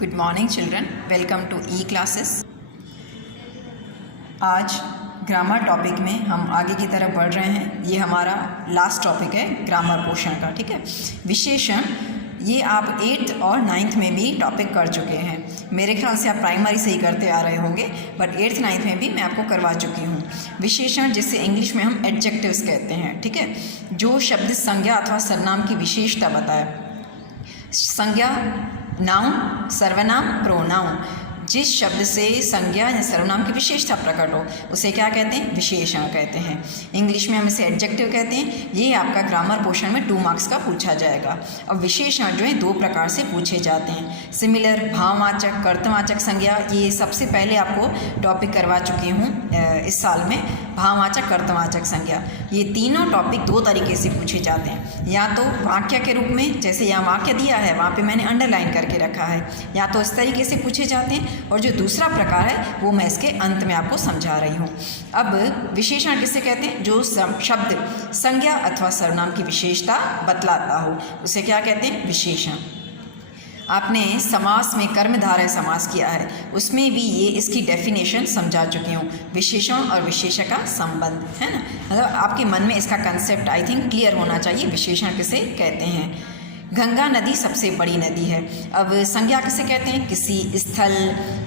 Good morning children, welcome to E classes. आज grammar topic में हम आगे की तरफ बढ़ रहे हैं। ये हमारा लास्ट टॉपिक है ग्रामर पोर्शन का, ठीक है। विशेषण ये आप 8th और 9th में भी टॉपिक कर चुके हैं। मेरे ख्याल से आप प्राइमरी से ही करते आ रहे होंगे, बट 8th 9th में भी मैं आपको करवा चुकी हूँ। विशेषण जिसे इंग्लिश में हम एडजेक्टिव्स कहते हैं, ठीक है, जो शब्द संज्ञा अथवा सर्वनाम की विशेषता बताए। संज्ञा नाउन, सर्वनाम, प्रोनाउन, जिस शब्द से संज्ञा या सर्वनाम की विशेषता प्रकट हो उसे क्या कहते हैं? विशेषण कहते हैं। इंग्लिश में हम इसे एडजेक्टिव कहते हैं। ये आपका ग्रामर पोर्शन में 2 मार्क्स का पूछा जाएगा। अब विशेषण जो है 2 प्रकार से पूछे जाते हैं, सिमिलर, भाववाचक, कर्तवाचक संज्ञा। ये सबसे पहले आपको टॉपिक करवा चुकी हूँ इस साल में, भाववाचक, कर्तवाचक संज्ञा। ये तीनों टॉपिक 2 तरीके से पूछे जाते हैं, या तो वाक्य के रूप में, जैसे यहाँ वाक्य दिया है वहाँ पे मैंने अंडरलाइन करके रखा है, या तो इस तरीके से पूछे जाते हैं, और जो दूसरा प्रकार है वो मैं इसके अंत में आपको समझा रही हूँ। अब विशेषण किसे कहते हैं? जो शब्द संज्ञा अथवा सर्वनाम की विशेषता बतलाता हो उसे क्या कहते हैं? विशेषण। आपने समास में कर्मधारय समास किया है, उसमें भी ये इसकी डेफिनेशन समझा चुकी हूँ। विशेषण और विशेषण का संबंध है ना, मतलब आपके मन में इसका कंसेप्ट आई थिंक क्लियर होना चाहिए। विशेषण किसे कहते हैं? गंगा नदी सबसे बड़ी नदी है। अब संज्ञा किसे कहते हैं? किसी स्थल,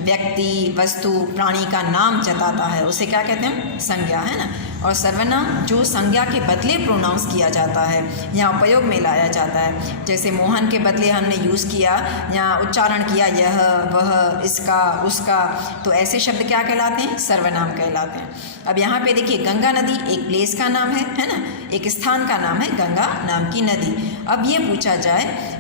व्यक्ति, वस्तु, प्राणी का नाम जताता है उसे क्या कहते हैं? संज्ञा, है ना। और सर्वनाम जो संज्ञा के बदले प्रोनाउंस किया जाता है या उपयोग में लाया जाता है, जैसे मोहन के बदले हमने यूज़ किया या उच्चारण किया यह, वह, इसका, उसका, तो ऐसे शब्द क्या कहलाते हैं? सर्वनाम कहलाते हैं। अब यहाँ पे देखिए, गंगा नदी एक प्लेस का नाम है ना, एक स्थान का नाम है गंगा नाम की नदी। अब ये पूछा जाए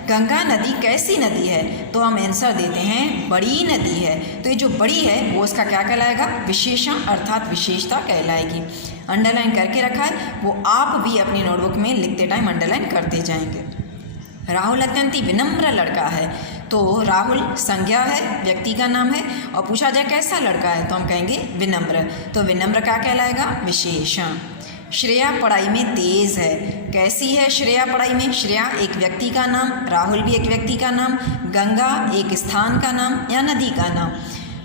गंगा नदी कैसी नदी है, तो हम आंसर देते हैं बड़ी नदी है। तो ये जो बड़ी है वो उसका क्या कहलाएगा? विशेषण अर्थात विशेषता कहलाएगी। अंडरलाइन करके रखा है, वो आप भी अपनी नोटबुक में लिखते टाइम अंडरलाइन करते जाएंगे। राहुल अत्यंत ही विनम्र लड़का है, तो राहुल संज्ञा है, व्यक्ति का नाम है, और पूछा जाए कैसा लड़का है तो हम कहेंगे विनम्र। तो विनम्र क्या कहलाएगा? विशेषण। श्रेया पढ़ाई में तेज़ है, कैसी है श्रेया पढ़ाई में? श्रेया एक व्यक्ति का नाम, राहुल भी एक व्यक्ति का नाम, गंगा एक स्थान का नाम या नदी का नाम।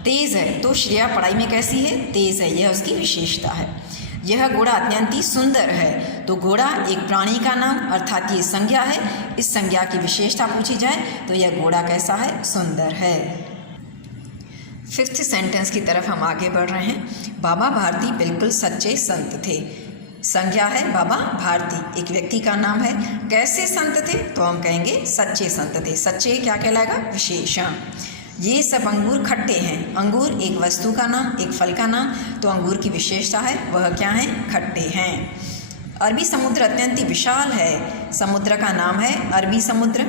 तेज़ है तो श्रेया पढ़ाई में कैसी है? तेज़ है, यह उसकी विशेषता है। यह घोड़ा अत्यंत ही सुंदर है, तो घोड़ा एक प्राणी का नाम अर्थात ये संज्ञा है। इस संज्ञा की विशेषता पूछी जाए तो यह घोड़ा कैसा है? सुंदर है। 5th सेंटेंस की तरफ हम आगे बढ़ रहे हैं। बाबा भारती बिल्कुल सच्चे संत थे। संज्ञा है बाबा भारती, एक व्यक्ति का नाम है। कैसे संत थे तो हम कहेंगे सच्चे संत थे। सच्चे क्या कहलाएगा? विशेषण। ये सब अंगूर खट्टे हैं। अंगूर एक वस्तु का नाम, एक फल का नाम, तो अंगूर की विशेषता है वह क्या है? खट्टे हैं। अरबी समुद्र अत्यंत ही विशाल है। समुद्र का नाम है अरबी समुद्र।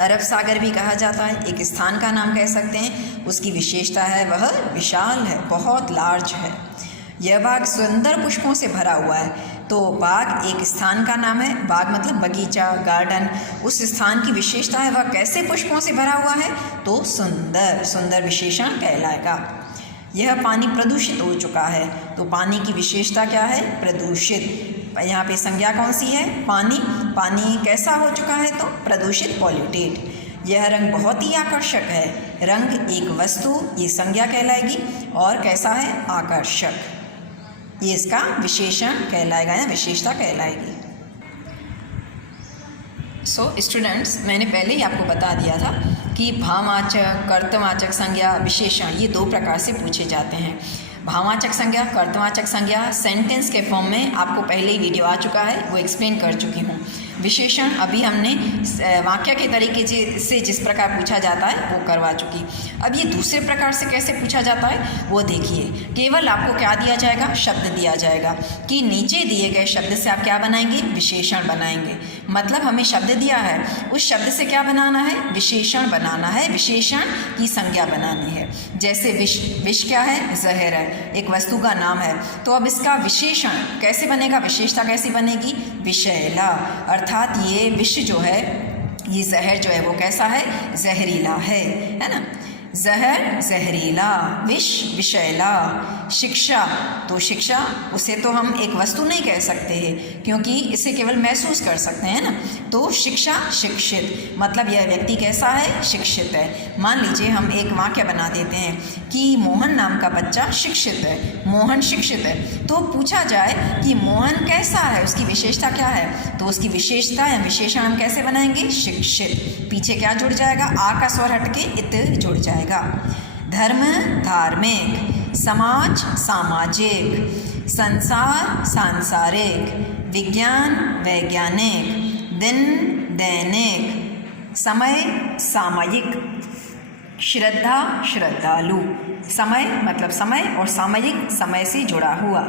अरब सागर भी कहा जाता है, एक स्थान का नाम कह सकते हैं। उसकी विशेषता है वह विशाल है, बहुत लार्ज है। यह बाग सुंदर पुष्पों से भरा हुआ है, तो बाग एक स्थान का नाम है। बाग मतलब बगीचा, गार्डन। उस स्थान की विशेषता है वह कैसे पुष्पों से भरा हुआ है, तो सुंदर। सुंदर विशेषण कहलाएगा। यह पानी प्रदूषित हो चुका है, तो पानी की विशेषता क्या है? प्रदूषित। यहाँ पे संज्ञा कौन सी है? पानी। पानी कैसा हो चुका है तो प्रदूषित, पॉल्यूटेड। यह रंग बहुत ही आकर्षक है। रंग एक वस्तु, ये संज्ञा कहलाएगी, और कैसा है? आकर्षक। ये इसका विशेषण कहलाएगा या विशेषता कहलाएगी। सो स्टूडेंट्स, मैंने पहले ही आपको बता दिया था कि भाववाचक, कर्तवाचक संज्ञा, विशेषण ये 2 प्रकार से पूछे जाते हैं। भाववाचक संज्ञा, कर्तवाचक संज्ञा सेंटेंस के फॉर्म में आपको पहले ही वीडियो आ चुका है, वो एक्सप्लेन कर चुकी हूँ। विशेषण अभी हमने वाक्य के तरीके से जिस प्रकार पूछा जाता है वो करवा चुकी। अब ये दूसरे प्रकार से कैसे पूछा जाता है वो देखिए। केवल आपको क्या दिया जाएगा? शब्द दिया जाएगा कि नीचे दिए गए शब्द से आप क्या बनाएंगे? विशेषण बनाएंगे। मतलब हमें शब्द दिया है, उस शब्द से क्या बनाना है? विशेषण बनाना है, विशेषण की संज्ञा बनानी है। जैसे विष। विष क्या है? जहर है, एक वस्तु का नाम है। तो अब इसका विशेषण कैसे बनेगा? विशेषता कैसी बनेगी? विषैला। अर्थात ये विष जो है, ये जहर जो है वो कैसा है? जहरीला है ना। जहर जहरीला, विष विषैला। शिक्षा, तो शिक्षा उसे तो हम एक वस्तु नहीं कह सकते हैं क्योंकि इसे केवल महसूस कर सकते हैं ना। तो शिक्षा शिक्षित, मतलब यह व्यक्ति कैसा है, शिक्षित है। मान लीजिए हम एक वाक्य बना देते हैं कि मोहन नाम का बच्चा शिक्षित है, मोहन शिक्षित है। तो पूछा जाए कि मोहन कैसा है, उसकी विशेषता क्या है, तो उसकी विशेषता या विशेषण हम कैसे बनाएंगे, शिक्षित। पीछे क्या जुड़ जाएगा, आ का स्वर हट के इत जुड़ जाएगा। धर्म धार्मिक, समाज सामाजिक, संसार सांसारिक, विज्ञान वैज्ञानिक, दिन दैनिक, समय सामयिक, श्रद्धा श्रद्धालु। समय मतलब समय और सामयिक समय से जुड़ा हुआ।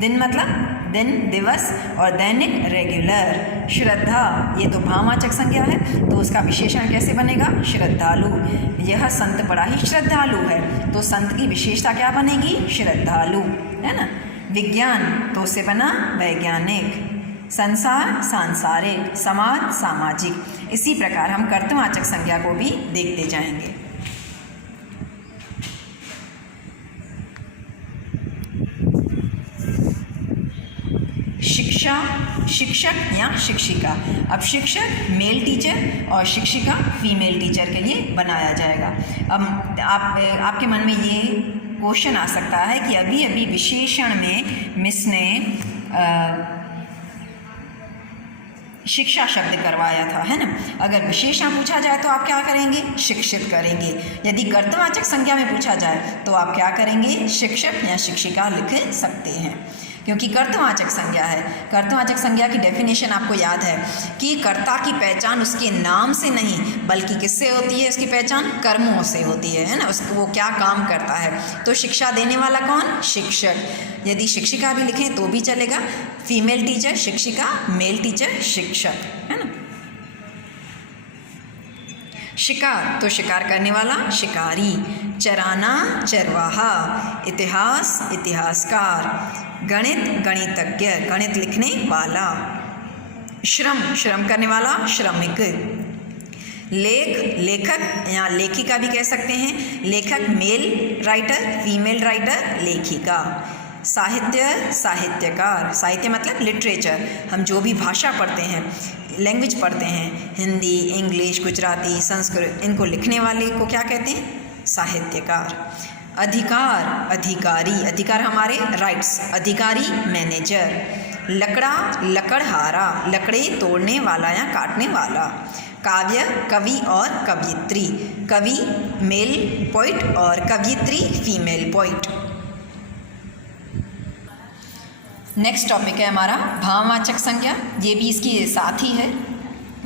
दिन मतलब दिन दिवस और दैनिक रेगुलर। श्रद्धा ये तो भाववाचक संज्ञा है तो उसका विशेषण कैसे बनेगा, श्रद्धालु। यह संत बड़ा ही श्रद्धालु है तो संत की विशेषता क्या बनेगी, श्रद्धालु, है ना। विज्ञान तो उससे बना वैज्ञानिक, संसार सांसारिक, समाज सामाजिक। इसी प्रकार हम कर्तवाचक संज्ञा को भी देखते जाएंगे। शिक्षा, शिक्षक या शिक्षिका। अब शिक्षक मेल टीचर और शिक्षिका फीमेल टीचर के लिए बनाया जाएगा। अब आपके मन में ये क्वेश्चन आ सकता है कि अभी अभी विशेषण में मिस ने शिक्षा शब्द करवाया था, है ना। अगर विशेषण पूछा जाए तो आप क्या करेंगे, शिक्षित करेंगे। यदि कर्तवाचक संज्ञा में पूछा जाए तो आप क्या करेंगे, शिक्षक या शिक्षिका लिख सकते हैं क्योंकि कर्तवाचक संज्ञा है। कर्तवाचक संज्ञा की डेफिनेशन आपको याद है कि कर्ता की पहचान उसके नाम से नहीं बल्कि किससे होती है, उसकी पहचान कर्मों से होती है ना, उसको वो क्या काम करता है। तो शिक्षा देने वाला कौन, शिक्षक। यदि शिक्षिका भी लिखें तो भी चलेगा, फीमेल टीचर शिक्षिका, मेल टीचर शिक्षक, है ना। शिकार तो शिकार करने वाला शिकारी, चराना चरवाहा, इतिहास इतिहासकार, गणित गणितज्ञ गणित लिखने वाला, श्रम श्रम करने वाला श्रमिक, लेख लेखक या लेखिका भी कह सकते हैं, लेखक मेल राइटर, फीमेल राइटर लेखिका, साहित्य साहित्यकार। साहित्य मतलब लिटरेचर, हम जो भी भाषा पढ़ते हैं, लैंग्वेज पढ़ते हैं, हिंदी इंग्लिश गुजराती संस्कृत, इनको लिखने वाले को क्या कहते हैं, साहित्यकार। अधिकार अधिकारी, अधिकार हमारे राइट्स, अधिकारी मैनेजर। लकड़ा लकड़हारा, लकड़े तोड़ने वाला या काटने वाला। काव्य कवि और कवयित्री, कवि मेल पोइट और कवयित्री फीमेल पोइट। नेक्स्ट टॉपिक है हमारा भाववाचक संज्ञा। ये भी इसकी साथ ही है,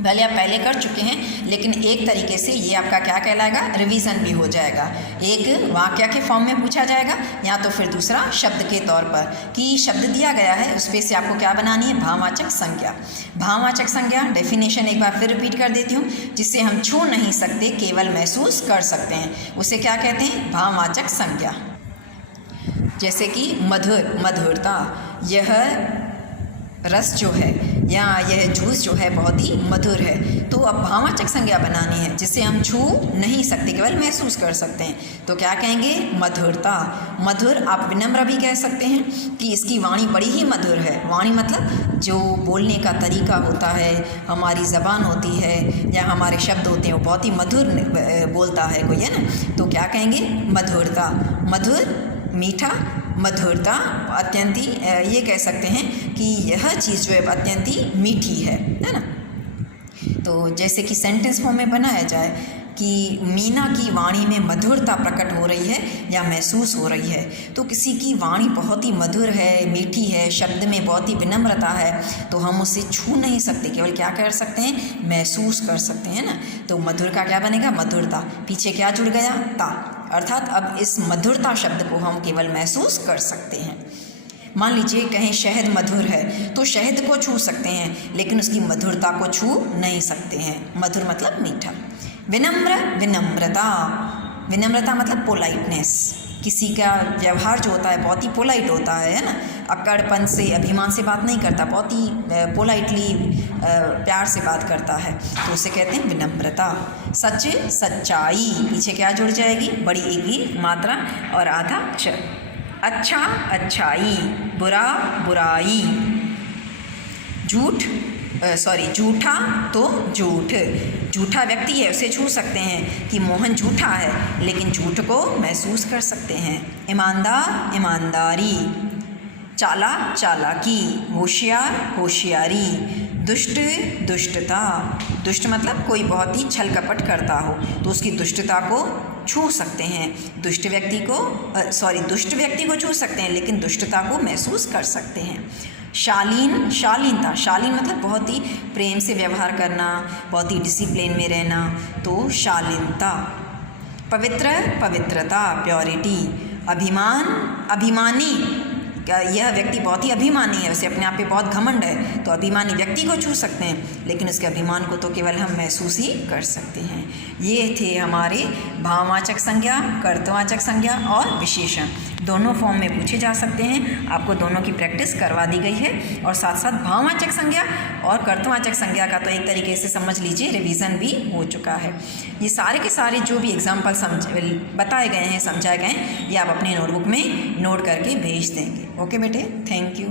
भले आप पहले कर चुके हैं लेकिन एक तरीके से ये आपका क्या कहलाएगा, रिवीजन भी हो जाएगा। एक वाक्य के फॉर्म में पूछा जाएगा या तो फिर दूसरा शब्द के तौर पर कि शब्द दिया गया है उस पर से आपको क्या बनानी है, भाववाचक संज्ञा। भाववाचक संज्ञा डेफिनेशन एक बार फिर रिपीट कर देती हूँ, जिससे हम छू नहीं सकते केवल महसूस कर सकते हैं, उसे क्या कहते हैं, भाववाचक संज्ञा। जैसे कि मधुर, मधुरता, यह रस जो है या यह जूस जो है बहुत ही मधुर है। तो अब भाववाचक संज्ञा बनानी है जिससे हम छू नहीं सकते केवल महसूस कर सकते हैं, तो क्या कहेंगे, मधुरता। मधुर आप विनम्र भी कह सकते हैं कि इसकी वाणी बड़ी ही मधुर है। वाणी मतलब जो बोलने का तरीका होता है, हमारी ज़बान होती है या हमारे शब्द होते हैं वो बहुत ही मधुर बोलता है कोई, है ना, तो क्या कहेंगे, मधुरता। मधुर मीठा, मधुरता अत्यंती, ये कह सकते हैं कि यह चीज़ जो है अत्यंती मीठी है ना। तो जैसे कि सेंटेंस फॉर्म में बनाया जाए कि मीना की वाणी में मधुरता प्रकट हो रही है या महसूस हो रही है, तो किसी की वाणी बहुत ही मधुर है, मीठी है, शब्द में बहुत ही विनम्रता है, तो हम उसे छू नहीं सकते, केवल क्या कर सकते हैं, महसूस कर सकते हैं ना। तो मधुर का क्या बनेगा, मधुरता, पीछे क्या जुड़ गया, ता, अर्थात अब इस मधुरता शब्द को हम केवल महसूस कर सकते हैं। मान लीजिए कहीं शहद मधुर है तो शहद को छू सकते हैं लेकिन उसकी मधुरता को छू नहीं सकते हैं। मधुर मतलब मीठा। विनम्र, विनम्रता, विनम्रता मतलब पोलाइटनेस, किसी का व्यवहार जो होता है बहुत ही पोलाइट होता है ना, अक्कड़पन से, अभिमान से बात नहीं करता, बहुत ही पोलाइटली प्यार से बात करता है, तो उसे कहते हैं विनम्रता। सच सच्चाई, पीछे क्या जुड़ जाएगी, बड़ी एक मात्रा और आधा च। अच्छा अच्छाई, बुरा बुराई, झूठा तो झूठ, झूठा व्यक्ति है उसे छू सकते हैं कि मोहन झूठा है, लेकिन झूठ को महसूस कर सकते हैं। ईमानदार ईमानदारी, चालाक चालाकी, होशियार होशियारी, दुष्ट दुष्टता, दुष्ट मतलब कोई बहुत ही छल कपट करता हो तो उसकी दुष्टता को छू सकते हैं। दुष्ट व्यक्ति को छू सकते हैं लेकिन दुष्टता को महसूस कर सकते हैं। शालीन शालीनता, शालीन मतलब बहुत ही प्रेम से व्यवहार करना, बहुत ही डिसिप्लिन में रहना, तो शालीनता। पवित्र पवित्रता, प्योरिटी। अभिमान अभिमानी, यह व्यक्ति बहुत ही अभिमानी है, उसे अपने आप पे बहुत घमंड है, तो अभिमानी व्यक्ति को छू सकते हैं लेकिन उसके अभिमान को तो केवल हम महसूस ही कर सकते हैं। ये थे हमारे भाववाचक संज्ञा, कर्तवाचक संज्ञा और विशेषण, दोनों फॉर्म में पूछे जा सकते हैं। आपको दोनों की प्रैक्टिस करवा दी गई है और साथ साथ भाववाचक संज्ञा और कर्तवाचक संज्ञा का तो एक तरीके से समझ लीजिए रिवीजन भी हो चुका है। ये सारे के सारे जो भी एग्जाम्पल बताए गए हैं, समझाए गए हैं, ये आप अपनी नोटबुक में नोट करके भेज देंगे। ओके बेटे, थैंक यू।